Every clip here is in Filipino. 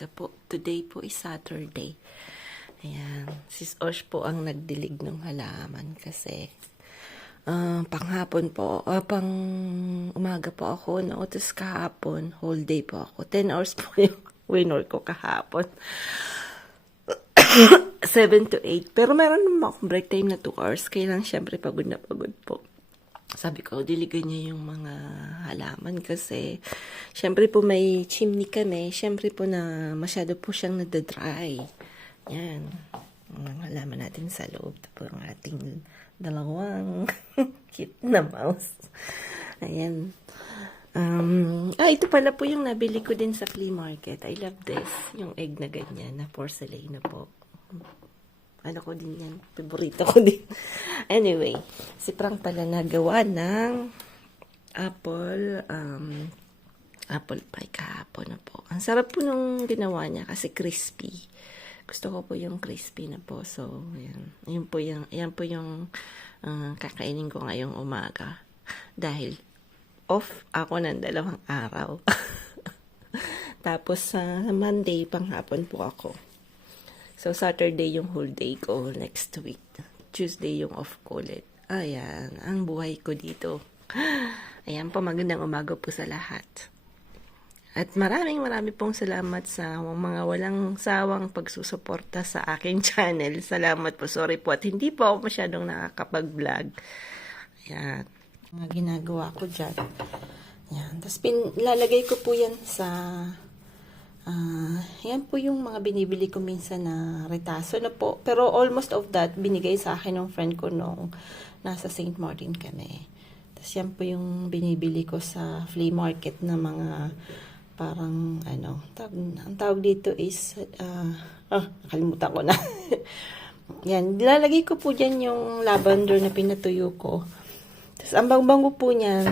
umaga po. Today po is Saturday. Ayan. Sis Osh po ang nagdilig ng halaman kasi panghapon po, pang umaga po ako, no? Tapos kahapon, whole day po ako. 10 hours po yung winner ko kahapon. 7 to 8. Pero meron naman akong break time na 2 hours. Kailan syempre pagod na pagod po. Sabi ko, diligan niya yung mga halaman kasi syempre po may chimney kami. Syempre po na masyado po siyang nadadry. Yan. Ang halaman natin sa loob. Tapos ang ating dalawang cute na mouse. Ayan. Ito pala po yung nabili ko din sa flea market. I love this. Yung egg na ganyan na porcelain na po. Ano ko din yan. Favorito ko din. Anyway, si Frank pala nagawa ng apple pie kahapon na po. Ang sarap po nung ginawa niya kasi crispy. Gusto ko po yung crispy na po. So, yan. Yan po yung kakainin ko ngayong umaga. Dahil off ako ng 2 araw. Tapos sa Monday, panghapon po ako. So, Saturday yung whole day ko next week. Tuesday yung off ko ulit. Ayan, ang buhay ko dito. Ayan po, magandang umaga po sa lahat. At maraming pong salamat sa mga walang sawang pagsusuporta sa aking channel. Salamat po, sorry po. At hindi po ako masyadong nakakapag-vlog. Ayan, mga ginagawa ko dyan. Ayan, tapos lalagay ko po yan sa... yan po yung mga binibili ko minsan na retaso na po. Pero almost of that, binigay sa akin ng friend ko nung nasa St. Martin kami. Tapos yan po yung binibili ko sa flea market na mga parang, ang tawag dito is, nakalimutan ko na. Yan, nilalagay ko po dyan yung lavender na pinatuyo ko. Tapos ang bangbango po niyan,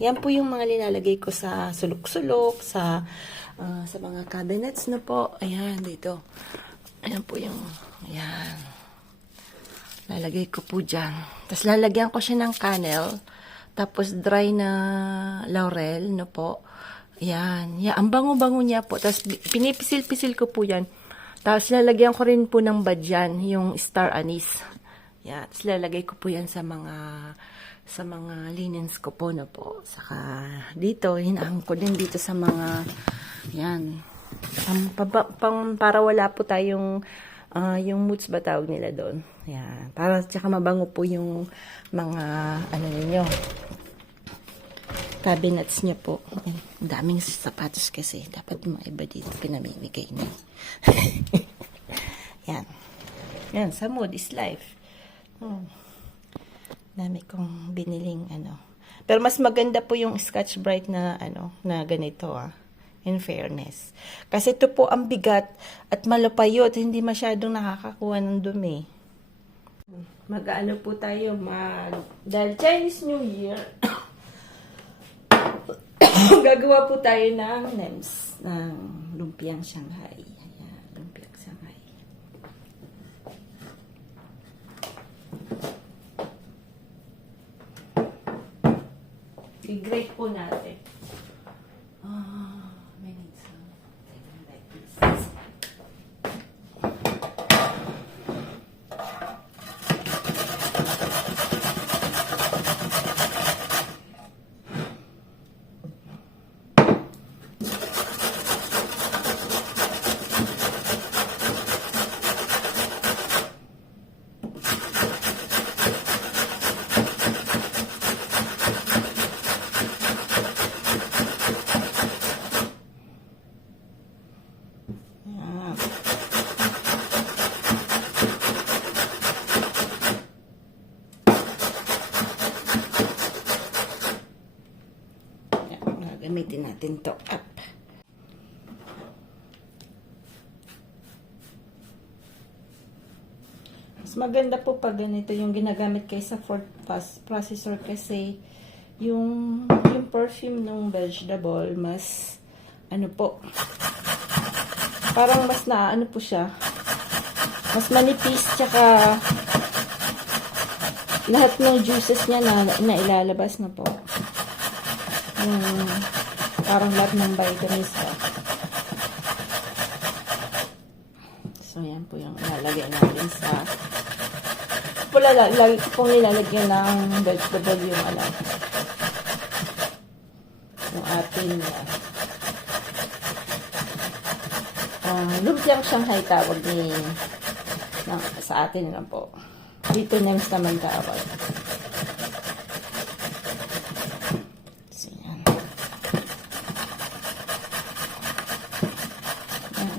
yan po yung mga nilalagay ko sa sulok-sulok, sa mga cabinets na po. Ayan, dito. Ayan po yung, ayan. Lalagay ko po dyan. Tapos lalagyan ko siya ng cannel. Tapos dry na laurel, no po. Ayan. Yan, ang bango-bango niya po. Tapos pinipisil-pisil ko po yan. Tapos lalagyan ko rin po ng badyan, yung star anise. Yan. Tapos lalagay ko po yan sa mga linens ko po na po. Saka dito, hinahang ko din dito sa mga, yan, para wala po tayong, yung moods ba tawag nila doon. Yan. Para tsaka mabango po yung mga, ninyo, cabinets niya po. Yan. Ang daming sapatos kasi. Dapat mga iba dito pinamimigay na. Yan. Yan, sa mood is life. Dami kong biniling Pero mas maganda po yung Scotch Brite na na ganito in fairness. Kasi ito po ang bigat at malapayot, hindi masyadong nakakakuha ng dumi. Mag-ano po tayo dahil Chinese New Year. Gagawa po tayo ng NEMS, ng lumpiang Shanghai. Ayan, lumpiang Shanghai. I-grate po natin. May need some like this. Gamitin natin to up. Mas maganda po pag ganito yung ginagamit kaysa Ford processor kasi yung perfume ng vegetable mas po parang mas po siya mas manipis tsaka lahat ng juices niya na ilalabas na po. Parang lahat ng vitamins. yan po yung ilalagay natin sa lagi pong ilalagyan ng vegetable yung yung ating lumpiang Shanghai tawag sa atin lang po. Dito names naman tawag. So, yan.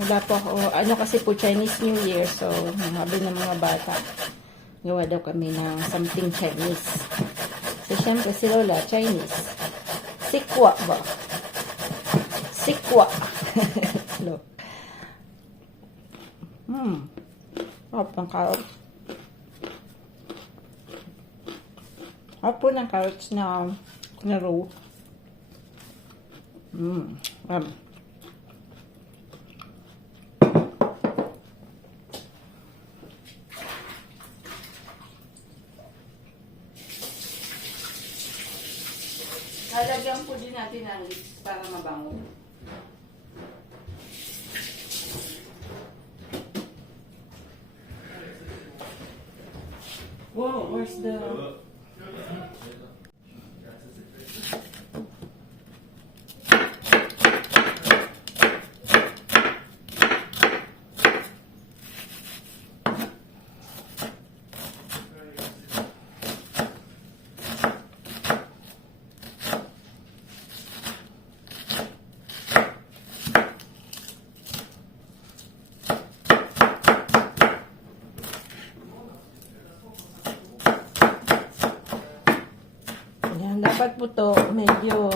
Wala po ako, kasi po Chinese New Year, so sabi ng mga bata, gawa daw kami ng something Chinese. So, syempre si Lola, Chinese. Sikwa ba? Sikwa. Look. Pang carrot. Po ng carrots na raw. Lalagyan po din natin ng leeks para mabango. Whoa, where's the... Dapat po to medyo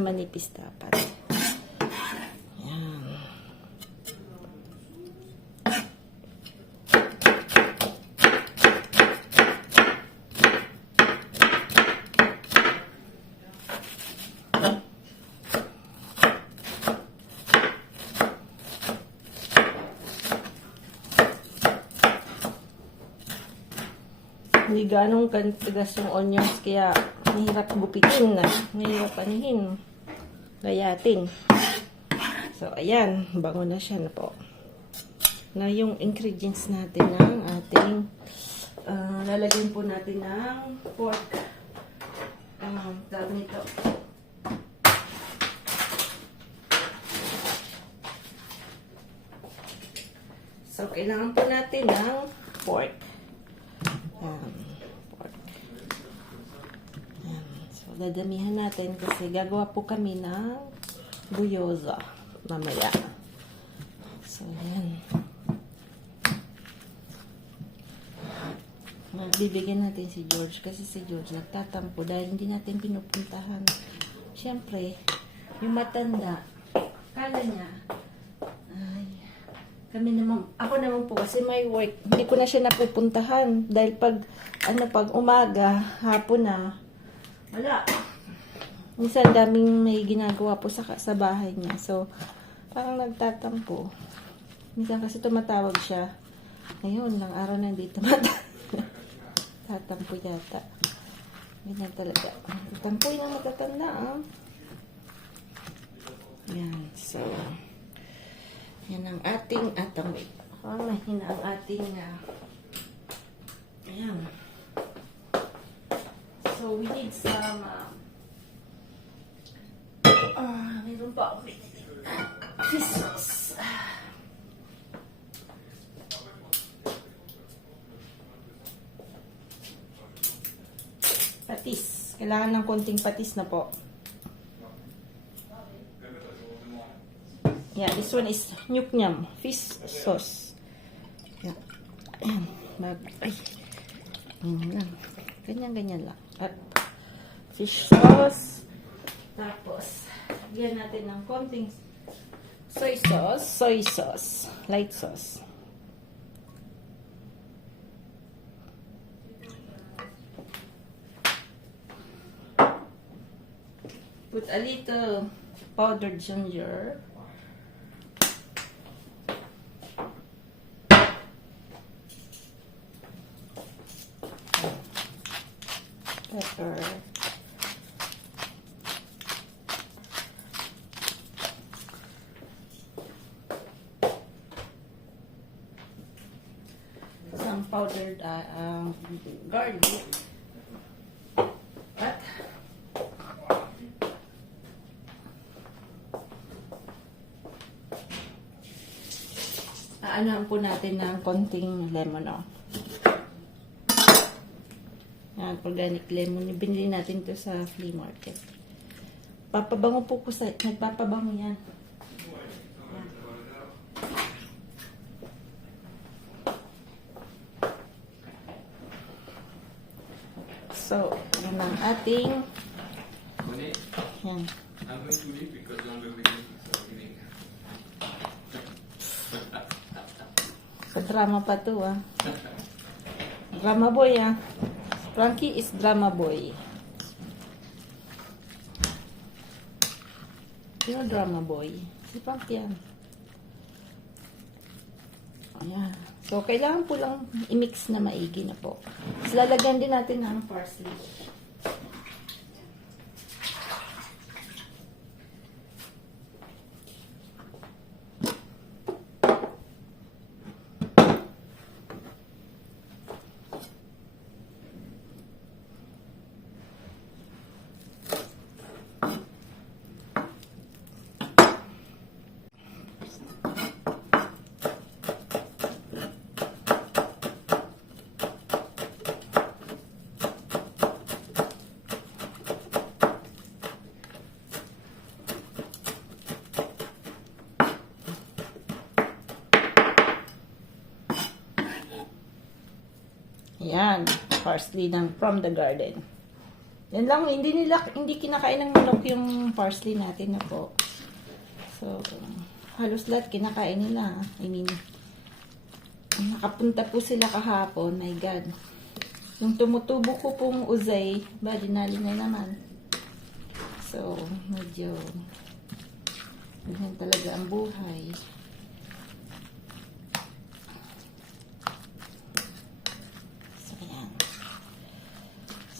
manipis dapat. Yan. Hindi ganong tigas yung onions, kaya mahirap gupitin na. Mahirap anihin. Gayatin. So, ayan. Bango na siya na po. Na yung ingredients natin ng ating lalagyan po natin ng pork. Tawag nito. So, kailangan po natin ng pork. So, dadamihan natin kasi gagawa po kami ng gyoza mamaya. So, yan. Bibigyan natin si George kasi si George nagtatampo dahil hindi natin pinupuntahan. Siyempre, yung matanda, kala niya, ako naman po kasi may work, hindi ko na siya napupuntahan dahil pag umaga, hapon na, wala. Minsan daming may ginagawa po sa bahay niya. So, parang nagtatampo. Minsan kasi tumatawag siya. Ngayon, lang araw na hindi tatampo yata. Ganyan talaga. Tatampo yung matatanda, Yan. So, yan ang ating wait. Mahina ang ating ayan. So, we need some meron pa ako fish sauce. Patis. Kailangan ng konting patis na po. Yeah, this one is Nyuk Nyam fish sauce. Yeah. Ayan. Ganyan lang. At fish sauce. Tapos, lagyan natin ng konting soy sauce, light sauce. Put a little powdered ginger. Pepper. Some powdered garlic. At aanohan po natin ng konting lemon, oh. Yan, organic lemon. Binili natin to sa flea market. Papabango po ko sa... Nagpapabango yan. So, yan ang ating... Yan. I'm going to leave because I'm going to leave. Sa-drama pa to, ah. Drama boy, ah. Frankie is drama boy. Sino drama boy? Si Frankie yan. Ayan. So, kailangan po lang i-mix na maigi na po. Tapos lalagyan din natin ng parsley. Yan, parsley ng from the garden. Yan lang, hindi kinakain ng manok yung parsley natin na po. So, halos lahat kinakain nila. I mean, nakapunta po sila kahapon, my God. Yung tumutubo ko pong uzay, dinali na naman. So, medyo, ganyan talaga ang buhay.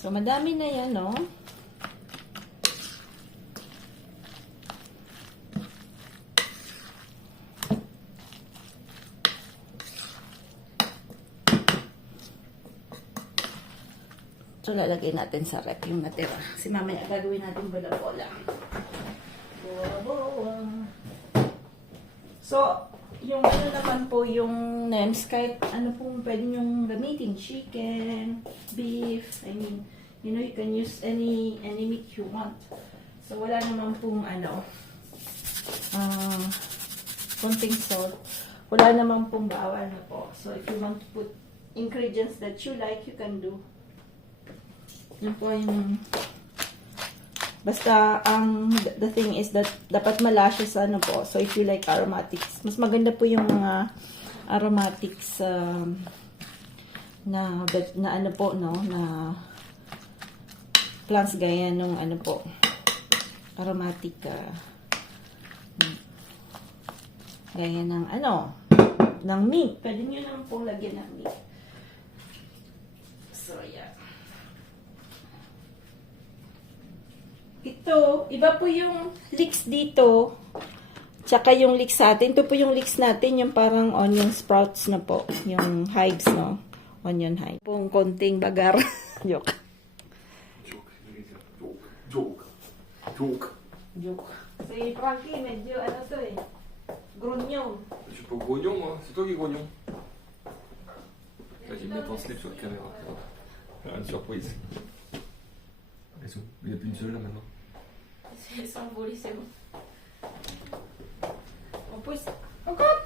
So, madami na yan, no? So, lalagay natin sa rep yung natira. Kasi mamaya gagawin natin bola-bola. Bola-bola. So, yung ano naman po yung names, kahit ano pong pwede nyong gamitin, chicken, beef, I mean, you know, you can use any meat you want. So, wala naman pong ano, konting salt. Wala naman pong bawal na po. So, if you want to put ingredients that you like, you can do. Yun po yung basta, the thing is that dapat malashes ano po. So, if you like aromatics, mas maganda po yung mga aromatics na ano po, no, na plants gaya nung ano po, aromatic gaya ng ano, ng mint. Pwede nyo naman pong lagyan ng mint. So, yeah. Ito, iba po yung leeks dito. Tsaka yung leeks sa atin. Ito po yung leeks natin, yung parang onion sprouts na po. Yung hives, no? Onion hive. Pong konting bagar. Joke. Joke. Si Frankie, medyo ano to eh. Grognon. Je suis pas grognon, moi. C'est toi qui es grognon. Là, j'ai mis ton slip sur la caméra. Une surprise. Il n'y a plus une seule là maintenant. C'est s'envoler, c'est bon. On pousse. Kokot!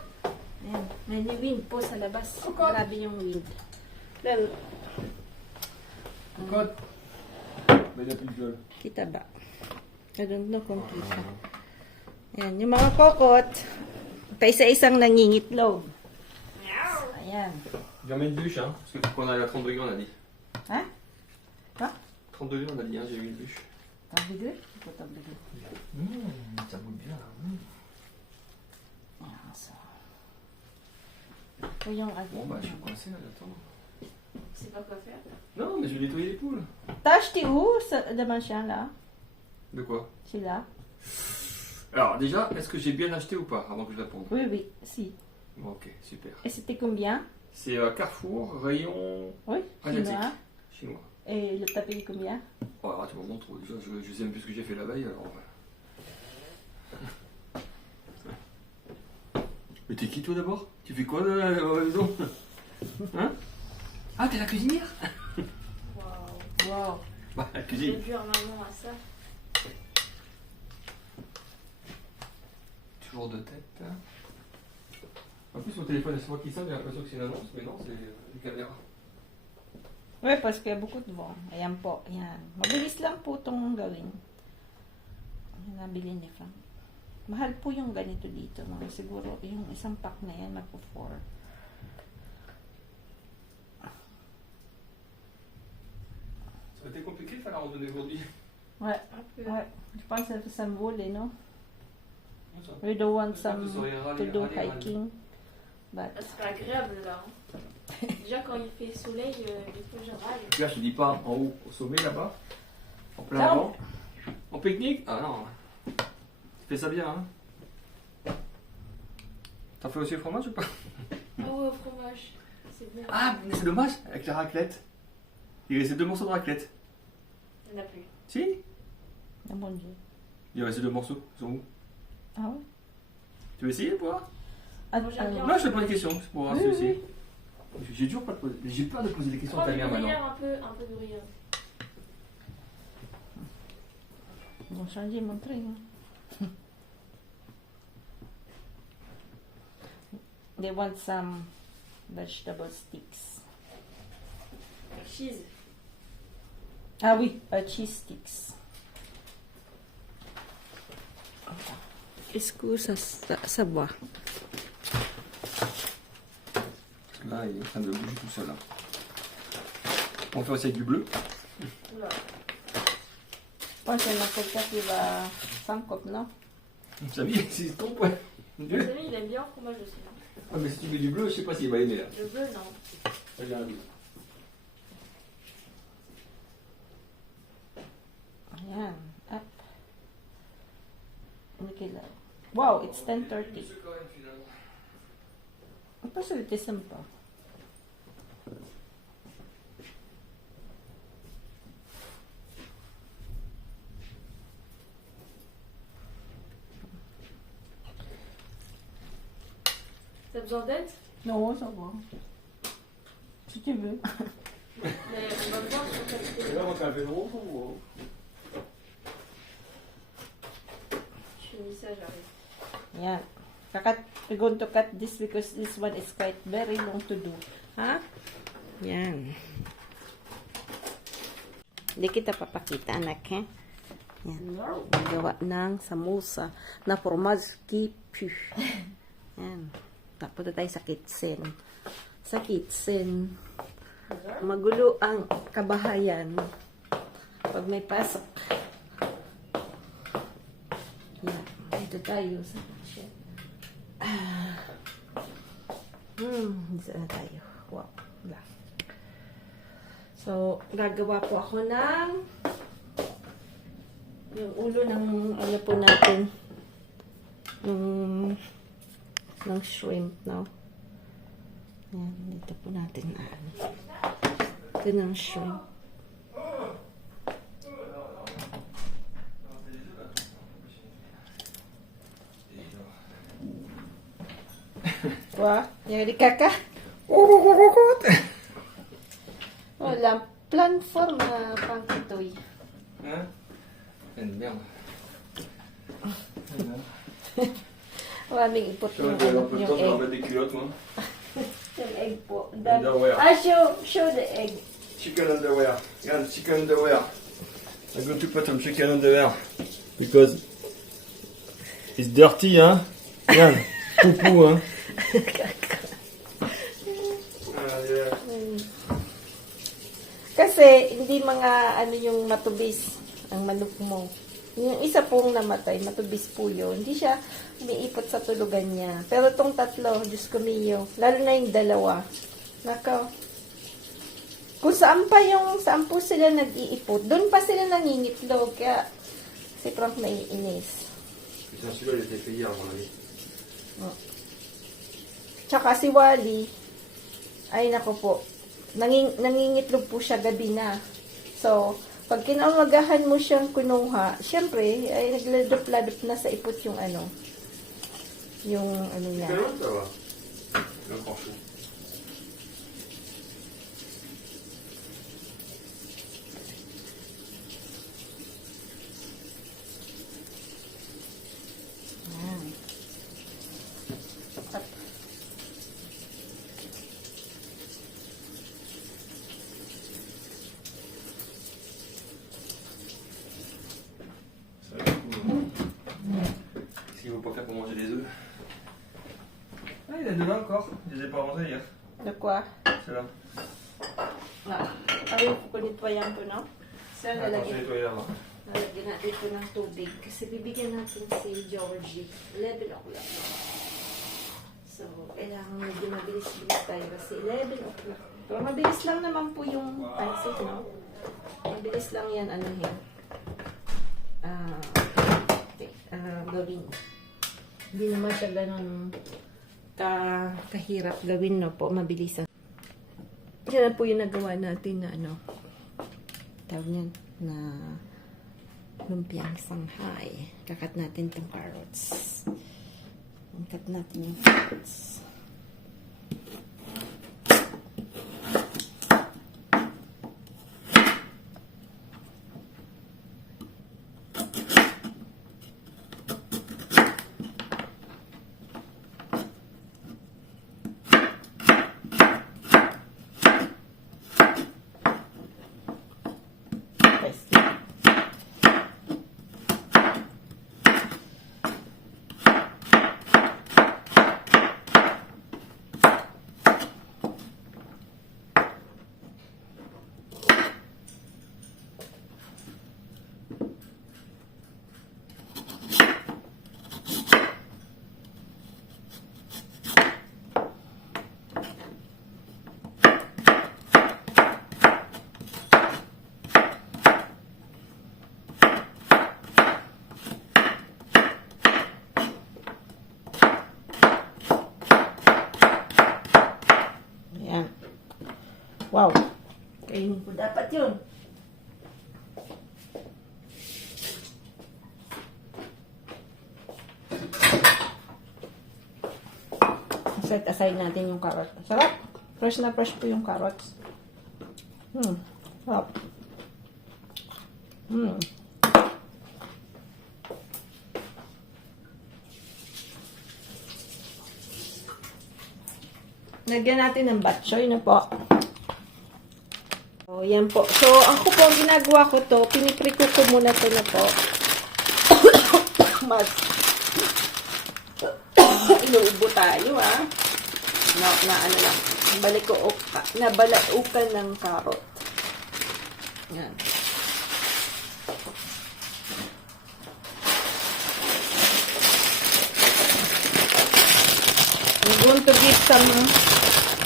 Ayan, may wind po sa labas. Grabe yung wind. Well, Kokot! Mais il n'y a plus une seule. kita ba? I don't know kung kita. Ayan, yung mga kokot, kaisa-isang nangingitlog. Ayan. Viens mettre une bûche, hein. Parce que quand on arrive à 30 degrés, on a dit. Hein? Quoi? 30 degrés, on a dit, hein, j'ai eu une bûche. T'as degré? T'as degré. Ça goûte bien là. Ayan, so. Ito yung Bon, bah, je suis coincé là, attends. C'est pas quoi faire. Non, mais je vais nettoyer les poules. T'as acheté où le machin là? De quoi? Celui-là? Alors, déjà, est-ce que j'ai bien acheté ou pas avant que je réponde? Oui, oui, si. Bon, ok, super. Et c'était combien? C'est Carrefour, rayon Oui, asiatique. chinois. Chinois. Et le tapis combien? Oh, alors, tu me montres trop. Déjà, je sais même plus ce que j'ai fait la veille, alors. Mais t'es qui toi d'abord? Tu fais quoi dans la maison? Hein? Ah, t'es la cuisinière? Waouh. Wow. Bah, la J'ai cuisine. vu un maman à ça. Toujours de tête. Hein. En plus, mon téléphone, c'est moi qui sonne, j'ai l'impression que c'est une annonce, mais non, c'est une caméra. Oui, parce qu'il y a beaucoup de vent. Ayan po, yan. Mabilis lang po itong gawin. Yung nabili ni Frank. Mahal po yung ganito dito. Mga siguro yung isang pack na yan, magpo 4. Ça a été compliqué de faire la randonnée aujourd'hui. Ouais, Un peu. ouais. Je pense que ça me vaut, no? Ça. We don't want J'espère que some vous aurez to râlé, do râlé, râlé. hiking. But Ah, c'est pas agréable là. Hein. Déjà quand il fait soleil, des fois je râle. Là, je te dis pas en haut, au sommet là-bas, en plein Non. vent. En pique-nique? Ah non. Tu fais ça bien, hein? T'en fais aussi au fromage ou pas? Ah ouais, au fromage. C'est bien. Ah, mais c'est dommage, avec la raclette. Il restait 2 morceaux de raclette. Il n'y en a plus. Si? ah, mon Dieu. Il restait 2 morceaux. Ils sont où? Ah ouais? Tu veux essayer pour voir? Ah, Moi, j'aime bien. Non, je te pose des questions, c'est pour voir si Oui, tu veux essayer. J'ai toujours pas de poser. J'ai peur de poser des questions à Prends ta du mère maintenant. gruyère, un peu de gruyère. Ils vont changer mon train. hein. They want some vegetable sticks. Cheese. Ah oui, cheese sticks. Est-ce que ça va? Là, il est en train de bouger tout seul. Là. On va faire aussi avec du bleu. Oula. Je pense que n'importe qui va s'encopper, non? Vous savez, c'est ton point. Mon ami, il aime bien le fromage aussi. Hein. Ah, mais si tu mets du bleu, je sais pas s'il va aimer là. Le bleu, non. Regarde. Ayan. Up. Okay lang. Wow, it's 10:30. Ang pasalitism pa. T'as besoin d'aide? Non, ça va. Si tu veux. Mais on va voir sur ta vidéo. Là, on va faire gros. Je finis ça, j'arrive. Yan. We're going to cut this because this one is quite very long to do. Ha? Yan. Hindi kita papakita, anak, he? Yan. Gawa ng samosa na fromage kipu. Yan. Napunta tayo sa kitchen. Sa kitchen, magulo ang kabahayan pag may pasok. Yan. Dito tayo sa kitchen. Dito na tayo. Wow. Wala. So, gagawa po ako ng yung ulo ng ano po natin ng shrimp, no? Yan, dito po natin na ano. Ito ng shrimp. Wah, yang di kakak. Walang platform na pangkitoy. Hein? Une merde. Maraming ipot Je yung, vais avoir un peu de yung temps, je vais egg. remettre des culottes, moi. Yung egg po. Underwear. Show the egg. Chicken underwear. Regarde, chicken underwear. I'm going to put some chicken underwear. Because it's dirty, hein? Regarde, poupou, hein? Ah, yeah. Kasi hindi mga ano yung matubis ang manok mo. Yung isa pong namatay, matubis po yun. Hindi siya umiipot sa tulugan niya. Pero tong tatlo, Diyos ko mio, lalo na yung dalawa. Nako. kung saan po sila nag-iipot, doon pa sila nangingitlog. Kaya si Frank naiinis. Putain, celui-là, il était fait hier, à mon avis. Tsaka si Wally, ay nako po, nangingitlog po siya gabi na. So, pag kinaumagahan mo siyang kinuha, syempre, ay nagladop-ladop na sa ipot yung ano niya. C'est long, ça va. Le franchement. Ayan. Up. Ça va être cool. Qu'est-ce qu'il faut pas faire pour manger des œufs? Ah, il y en a deux là encore. Je les ai pas rangés hier. Ano kwa? C'est là. Ayaw ko nito yan po, no? So, Attends, j'ai nettoyé là. lalagyan natin ito ng tubig. Kasi bibigyan natin si Georgie. 11 o'clock. So, kailangan medyo mabilis-bilis tayo kasi 11 o'clock. Pero mabilis lang naman po yung pancit, no? Mabilis lang yan, gawin. Hindi naman siya ganun kahirap gawin, no po. Mabilisan. Yan po yung nagawa natin na tawag niyan, na lumpiang Shanghai. Kakat natin itong carrots. Cut natin yung carrots. Wow. Kainin ko dapat yun. Set aside natin yung carrot. Sarap. Fresh na fresh po yung carrots. Sarap. Lagyan natin ng bok choy na po. So, yan po. So, ako po, ang ginagawa ko to, pinipriko ko muna to na po. Mas inuubo tayo, na ano lang, nabalaukan ng carrot. Yan. I'm going to give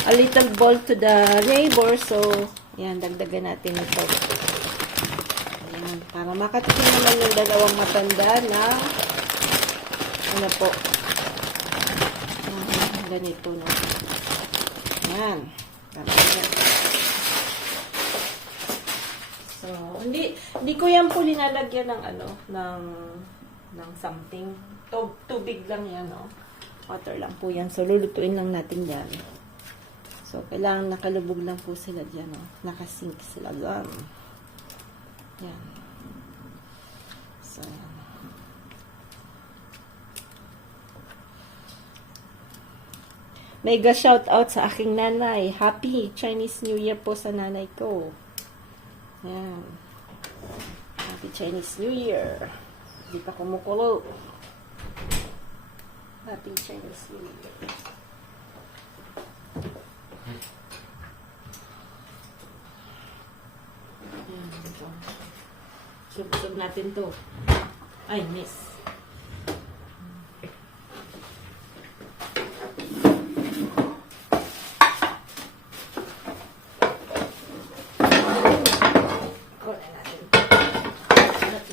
a little bowl to the neighbor, so yan, dagdagan natin ito. Ayan, para makatikin naman yung dalawang matanda na ano po, ganito, no? Yan. So, hindi ko yan po linalagyan ng ng something. Tubig lang yan, no? Water lang po yan. So, lulutuin lang natin yan. So, kailangan nakalubog lang po sila dyan, no? Nakasink sila dyan. Yan. So, mega shout out sa aking nanay. Happy Chinese New Year po sa nanay ko. Yan. Happy Chinese New Year. Hindi pa kumukulo. Happy Chinese New Year. Yan. Sub-sub natin to. Ay, miss.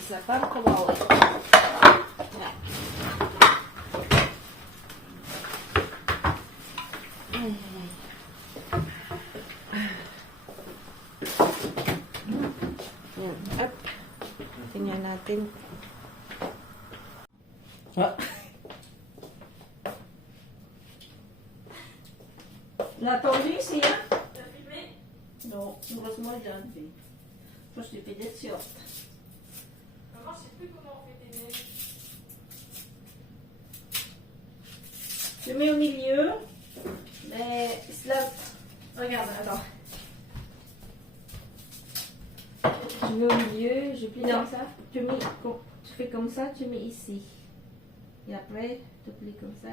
isa. Parang kawawa. Yan. Yan. Up. Tingnan natin. La police, hein? T'as filmé? Non, heureusement, j'ai enlevé. Je suis fait des shorts. Maman, je sais plus comment on fait des neiges. Je mets au milieu. Mais cela. Regarde, alors. Je mets au milieu, je plie comme ça. Tu fais comme ça, tu mets ici. Et après, tu plies comme ça.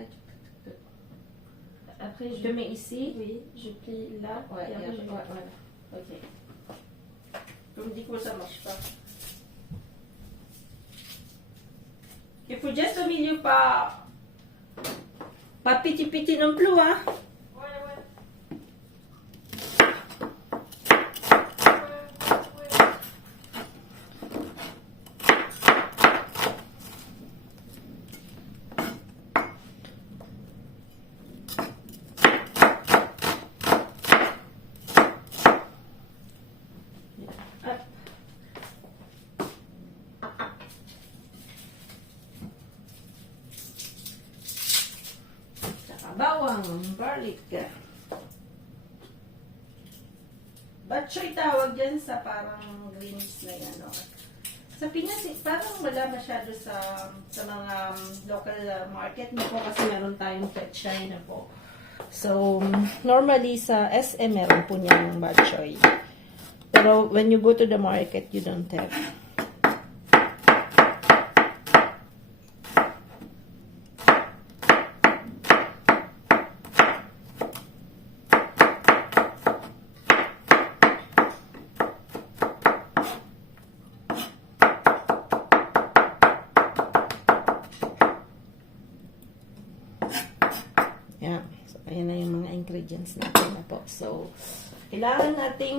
Après, Je te mets ici. Oui, je plie là. Ouais, et et après, après, je ouais, voilà. Ok. Tu me dis que ça marche pas. Il faut juste au milieu, pas petit non plus, hein. Ouais, ouais. Up. Saka bawang, garlic. Batchoy tawag dyan sa parang greens na yan. No? Sa Pinas, parang wala masyado sa mga local market na po kasi meron tayong petchay na po. So, normally sa SM meron po niyang batchoy. Pero when you go to the market, you don't have. Yeah. So, ayan na yung mga ingredients natin na po. So, kailangan nating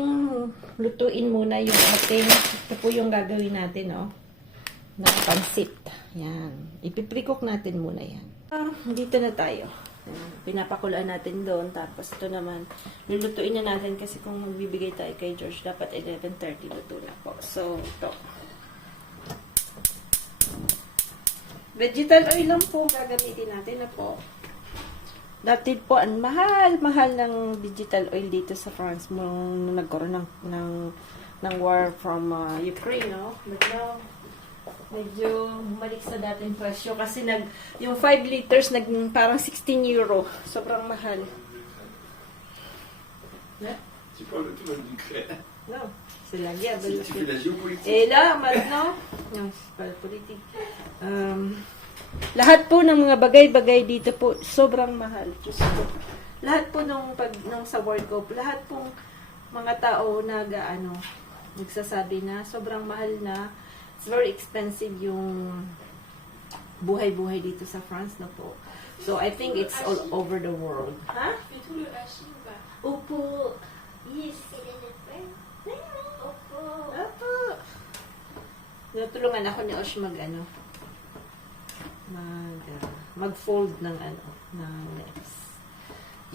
lutuin muna yung ating, ito po yung gagawin natin, no? Na pansit. Yan. Ipiprikook natin muna yan. Dito na tayo. Pinapakulaan natin doon. Tapos ito naman, lulutuin na natin kasi kung magbibigay tayo kay George, dapat 11:30 luto na po. So, ito. Vegetal oil lang po gagamitin natin na po. Dati po, ang mahal ng digital oil dito sa France nung nagkaroon ng war from Ukraine, no? But now, medyo bumalik sa dating presyo kasi yung 5 liters parang 16 euro. Sobrang mahal. Tu parles de tout même d'Ukraine. No, c'est la guerre. Tu fais la géopolitique. Et là, maintenant, non, c'est pas la politique. Lahat po ng mga bagay-bagay dito po, sobrang mahal. Diyos ko. Lahat po nung sa world cup, lahat pong mga tao nagsasabi na sobrang mahal na. It's very expensive yung buhay-buhay dito sa France na po. So, I think it's all over the world. Ha? Tu fais tout le hachis ou pas? Opo. Yes. Opo. Natulungan ako ni Osh mag-fold ng nets.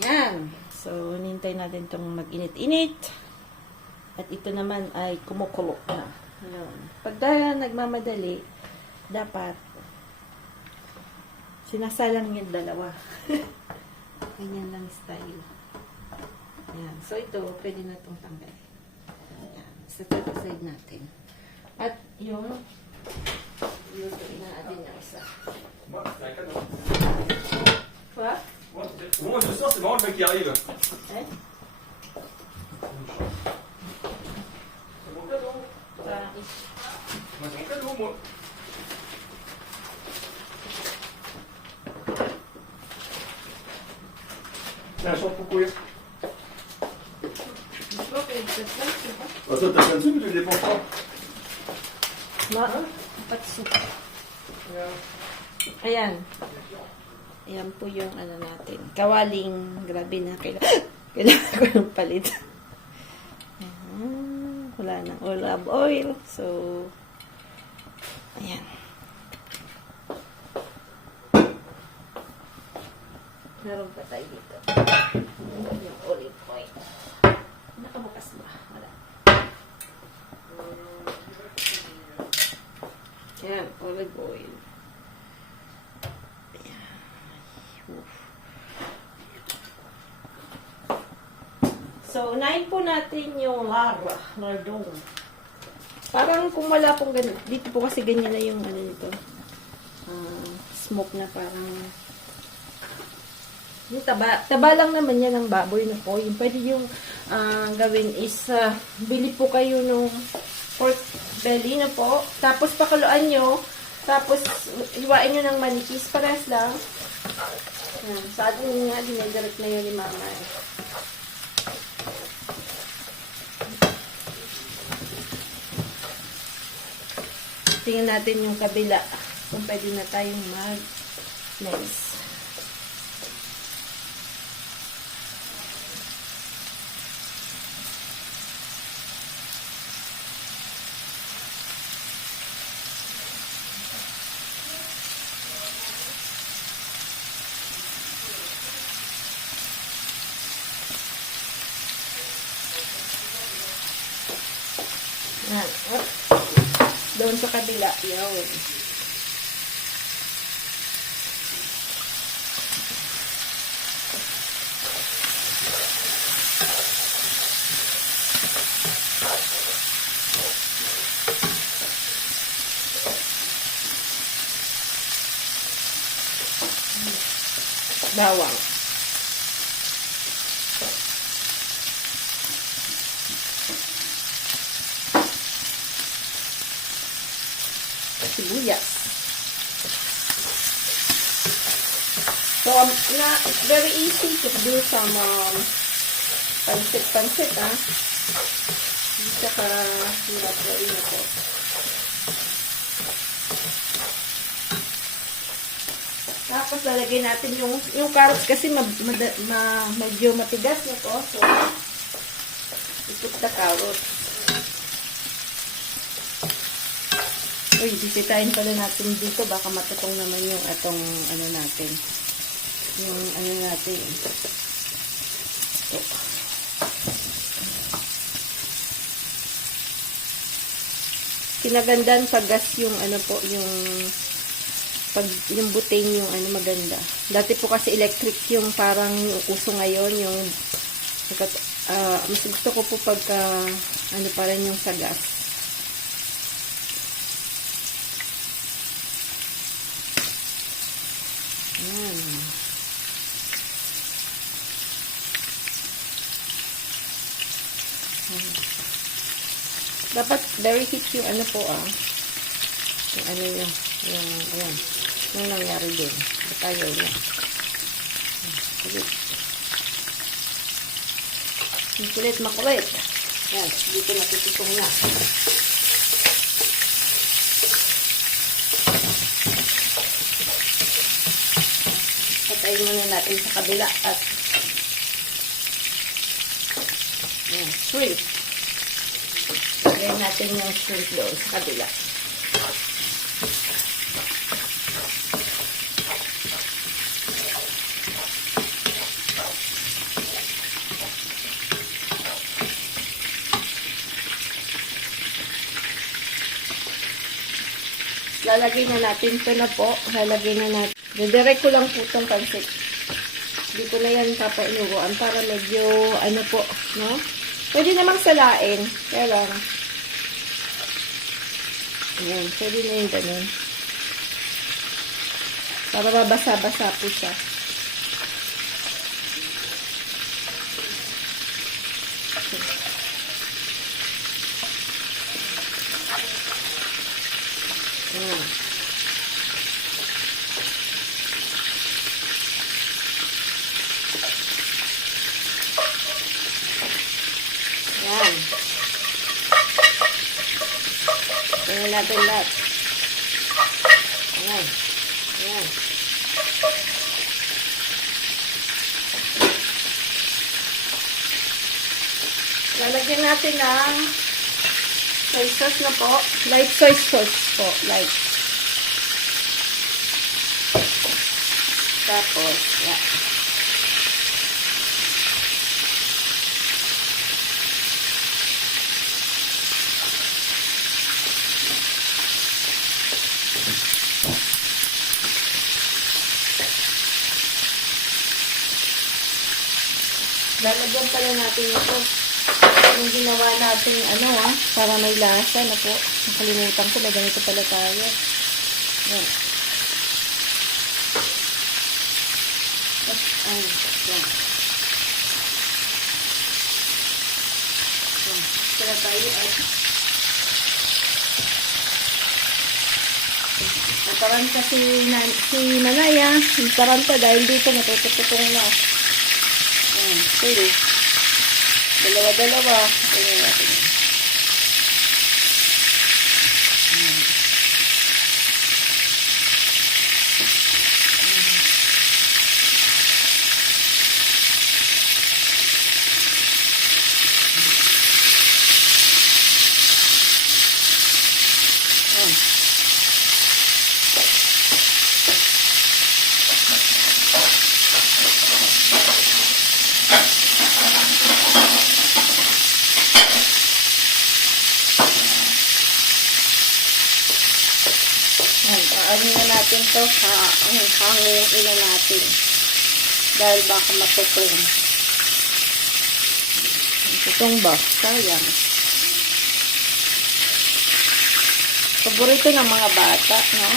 Yan. So, hinintay natin itong mag-init-init. At ito naman ay kumukulo na. Yun. Pagka nagmamadali, dapat sinasalang yung dalawa. Ganyan lang style. Yan. So, ito, pwede na itong tanggal. Yan. Set aside natin. At yung lutuin na natin yung isa. Moi, c'est un cadeau. Quoi? Au moment où je sors, c'est vraiment le mec qui arrive. Eh? Parang Moi, c'est mon cadeau, moi. Tiens, un champ pour courir. Oh, toi, t'as plein de sous, mais tu les dépenses pas. Patso. Ayan. Ayan po yung natin. Kawaling. Grabe na. Kailangan ko ng palit. Ayan. Wala nang olive oil. So, Ayan. Meron pa tayo dito. Yung olive oil. Nakabukas ba? Wala. Ayan, olive oil. Ayan. Oof. So, unahin po natin yung lardong. Parang kung wala pong ganun. Dito po kasi ganyan na yung ano nito. Smoke na parang yung taba lang naman yan ng baboy na po. Yung pwede yung gawin is bili po kayo nung pork belly na po. Tapos pakuluan nyo. Tapos hiwain nyo ng manipis. Parehas lang. Sa atin nga, dinidirect na yun ni mama. Tingnan natin yung kabila. Kung pwede na tayong mag-nice. Doon sa kabila, yun. Bawang. Sibuyas. So, very easy to do some pansit, ha? Hindi siya hirap gawin ito. Tapos, lalagay natin yung carrots kasi medyo matigas na to. So, i-put the carrots. Uy, bibitayin pala natin dito. Baka matutong naman yung atong ano natin. Yung ano natin. Ito. Kinagandaan pag gas yung ano po, yung butane yung ano maganda. Dati po kasi electric yung parang uso ngayon. Yung mas gusto ko po pagka ano pa rin yung sa gas. Dapat very heat yung ano po yung ano yung ayan yung nangyari din tayo na sige makulit yan dito natututong na patayin muna natin sa kabila at yan shrimp. Lagyan natin yung shrimp doon sa kabila. Lalagay na natin ito na po. Lalagay na natin. Didirect ko lang po itong pansit. Hindi ko na yan papainuruan para medyo ano po, no? Pwede namang salain. Kaya lang. Ayan, pwede na yung ganun. Para mabasa-basa po siya. Ayan. Ayan. Tingnan natin lahat. Ayan. Ayan. Lalagyan natin ng Soy sauce na po. Light soy sauce po. Light. Tapos, yeah. Lalagyan pala natin ito. Yung ginawa natin, para may lasa na po. Nakalimutan ko na ganito pala tayo. Yan. Yan. Yan. Kaya tayo at nataranta si Manaya. Nataranta dahil dito natutututong na. Ayan, sige. Dalawa-dalawa. Ayan natin. Ayan. Ayan. Ayan, na natin to sa hangin ina natin. Dahil baka matutong. Matutong ba? Sayang. Paborito ng mga bata, no?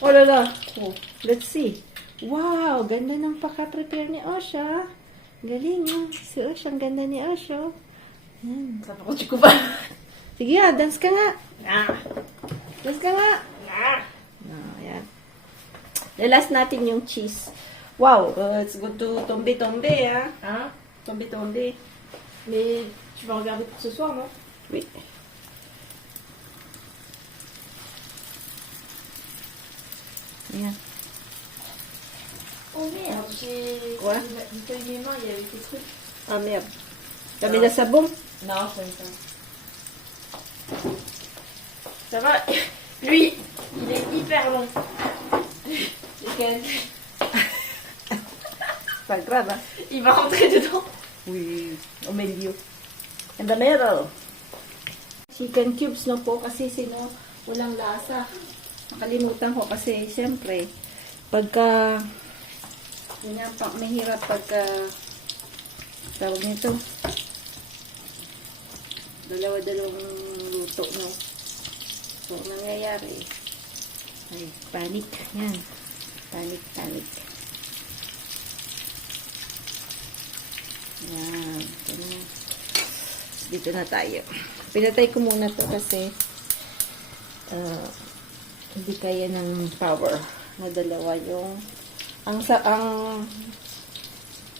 Oh, lala. Oh, let's see. Wow, ganda ng paka-prepare ni Osha. Galing, oh. Si Osha, ang ganda ni Osha. Yan. Sabi ko ba? Sige, dance ka nga. Dance ka nga. Yan. Lalas natin yung cheese. Wow, it's good to tombe-tombe, ah. Hein? Tombe-tombe. Mais tu vas regarder pour ce soir, non? Oui. Yan. Oh merde, j'ai Quoi? nettoyé mes mains, il y avait des trucs. Ah, merde. T'as mis la sabon? Non, je savais pas. Ça va? Lui, il est hyper long. Lequel? Pas grave, hein? Il va rentrer dedans. Oui, au milieu. In the middle. Chicken cubes na po kasi walang lasa. Nakalimutan ko kasi siyempre pagka mahirap pagka tawag nito dalawa-dalawang luto, no? So, nangyayari ay panic. Yan. Panic. Yan. Ganyan. Dito na tayo. Pinatay ko muna to kasi hindi kaya ng power na dalawa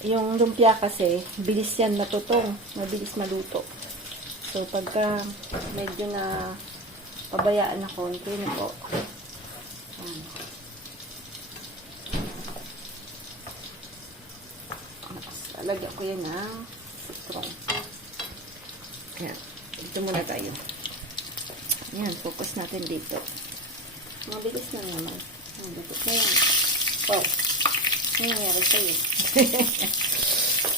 yung lumpia kasi bilis yan matutong, mabilis maluto. So pagka medyo na pabayaan na konti na po. Lalagyan ko yan ng citron. Ayan. Dito muna tayo. Ayan, focus natin dito. Mabilis na naman. Mabilis na yan. Wow. Ano nangyari sa'yo?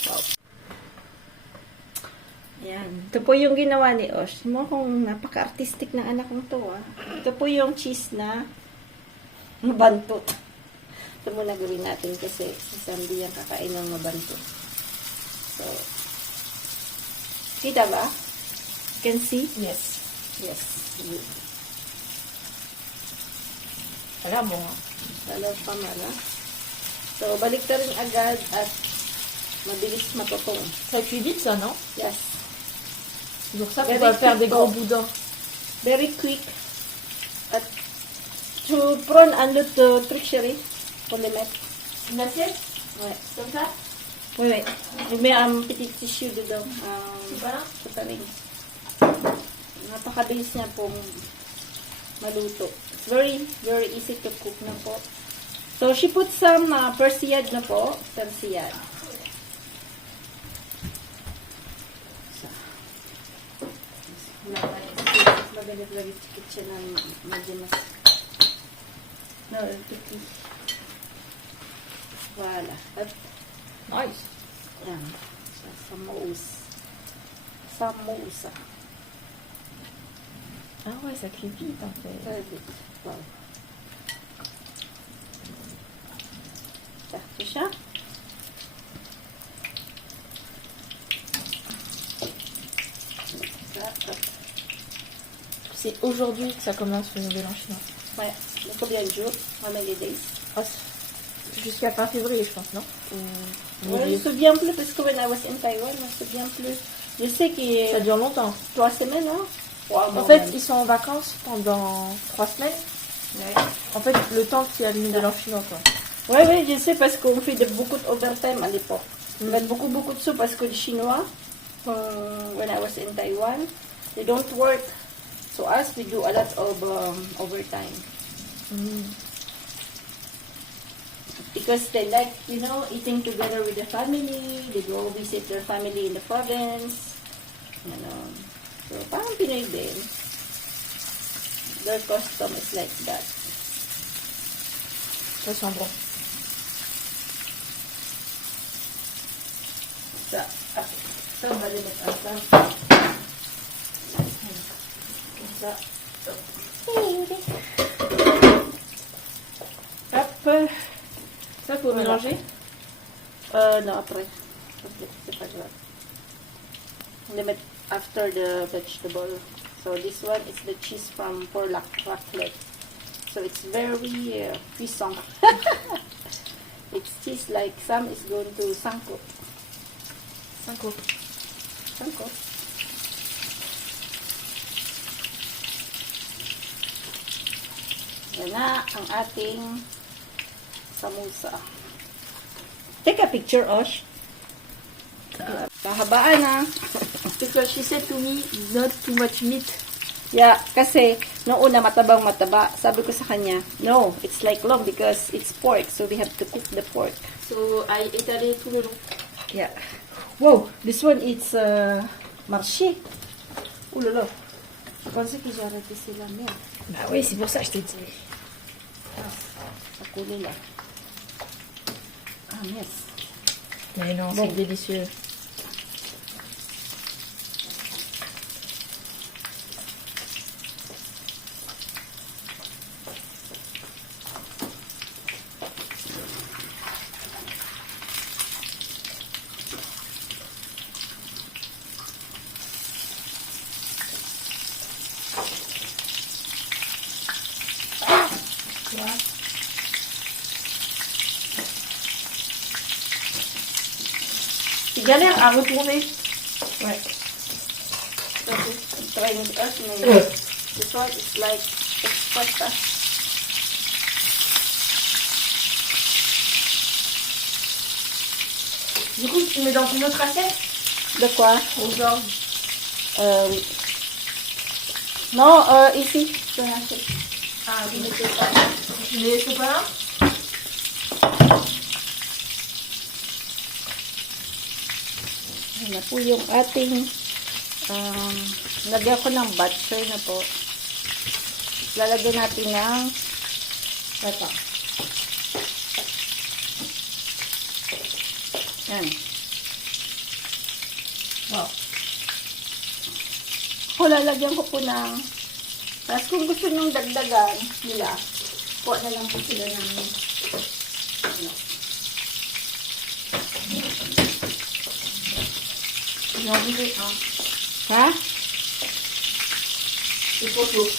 Wow. Ayan. Ito po yung ginawa ni Osh. Mo kung napaka-artistic ng anak kong to, ah. Ito po yung cheese na mabantot. Ito muna gawin natin kasi si Sandy yung kakain ng mabantot. So, kita ba? You can see? Yes. Yes. Good. Alam mo. Talagang pamala. So, balik ka rin agad at mabilis matutong. Ça cuit vite, ça, non? Yes. C'est pour ça qu'on Very va faire des quick, gros oh. boudins. Very quick. At to prendre un autre tricherie pour les mettre. Une assiette? Ouais. Comme ça? Oui, oui. Je mets un petit tissue dedans. Voilà. Sa taling. Napakabilis niya pong maluto. Very, very easy to cook na po. So, she put some persiyad na po. Persiyad. Lagay siya ng medyo mas picky. Wala. At Nice. yan. Samosa. Ah ouais, ça cuit vite en fait. Very good. Wow. Ito siya. C'est aujourd'hui que ça commence le nouvel an chinois. Ouais. Le combien de jours? How many days? Ah, jusqu'à fin février, je pense, non? Ou Ouais, je me milieu. souviens plus parce que when I was in Taiwan, je me souviens plus. Je sais qu'il Ça dure longtemps. 3 semaines, hein? En fait, ils sont en vacances pendant 3 semaines. Ouais. En fait, le temps qu'il y a le nouvel an chinois, quoi. Ouais, ouais, je sais parce qu'on fait beaucoup d'overtime à l'époque. On fait beaucoup de sous parce que les Chinois, when I was in Taiwan, they don't work. So us, we do a lot of overtime. Because they like, eating together with the family. They go visit their family in the province. So, parang Pinoy din. Their custom is like that. Ça sent bon. So, malimit ang sam. Hop. Ça, faut Voilà. mélanger. Non, après. Ok, c'est pas grave. Limit after the vegetable. So this one is the cheese from Porlac Raclette. So it's very puissant. It's cheese like some is going to sangkot. 5 euros. Sangkot. Yan na ang ating samosa. Take a picture, Osh. Kahabaan na. Because she said to me, not too much meat. Yeah, kasi noong una matabang-mataba. Sabi ko sa kanya, no, it's like long because it's pork. So we have to cook the pork. So, I étalé tout le long. Yeah. Wow, this one it's marché. Ouh là là. Je pensais qu'ils ont arrêté la merde. Bah oui, c'est pour ça que je t'ai dit. Ça coulait là. Ah, yes. Mais non, Bon. c'est délicieux. C'est galère à retourner. Ouais. I'm trying to estimate. This one is like express. Du coup, tu mets dans une autre assiette. De quoi? Genre. Oui. Non, ici. Sur l'assiette. Ah, tu mets ce pas là. Ayan na po yung ating lagyan ko ng butter na po. Lalagyan natin ng ito. Yan. Wow. Ako lalagyan ko po ng tapos kung gusto nyong dagdagan nila, kuha na lang po sila ng ano. J'ai envie de... Hein. Ha? C'est trop chaud.